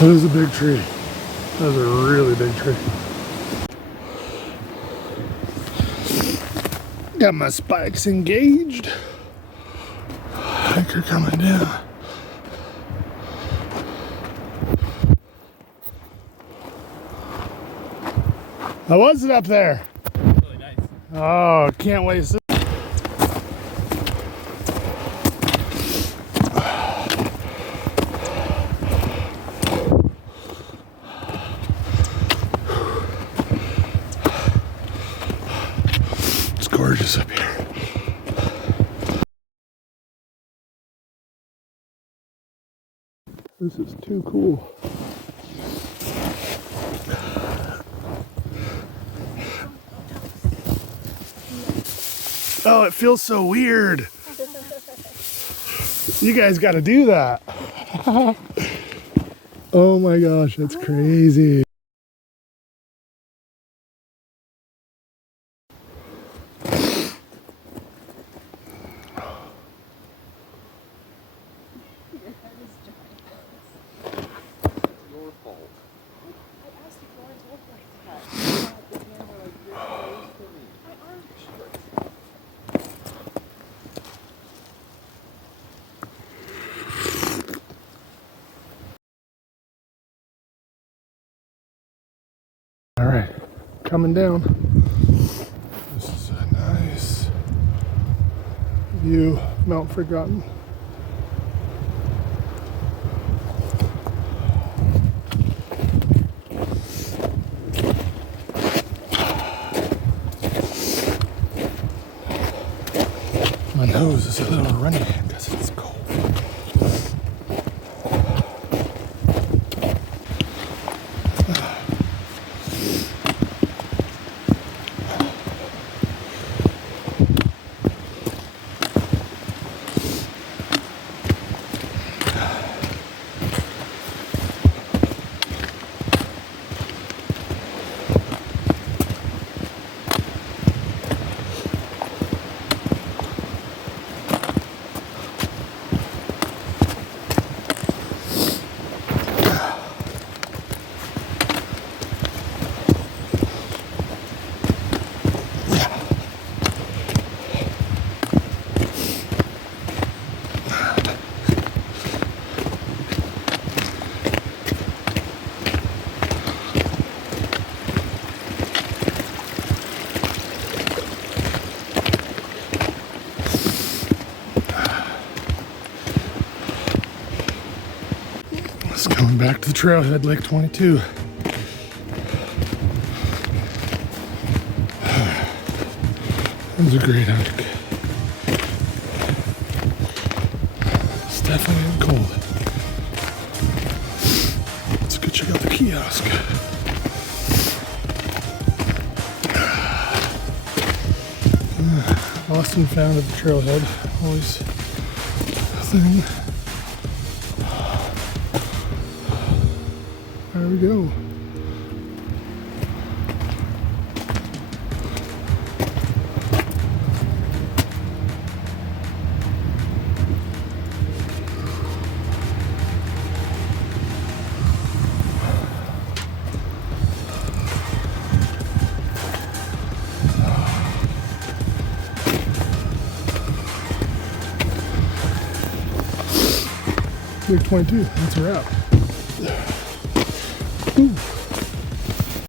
That is a big tree. That is a really big tree. Got my spikes engaged. Anchor coming down. How was it up there? Really nice. Oh, can't wait. It's gorgeous up here. This is too cool. Oh, it feels so weird. You guys got to do that. Oh my gosh, that's crazy. Your fault. I asked you why it looked like that. The camera like this close to me. My arm All right, coming down. This is a nice view, Mount Forgotten. My nose is a little runny because it's cold. Just going back to the trailhead, Lake 22. It was a great hike. It's definitely getting cold. Let's go check out the kiosk. Lost and found at the trailhead. Always a thing. There we go. Lake 22, that's a wrap. Ooh.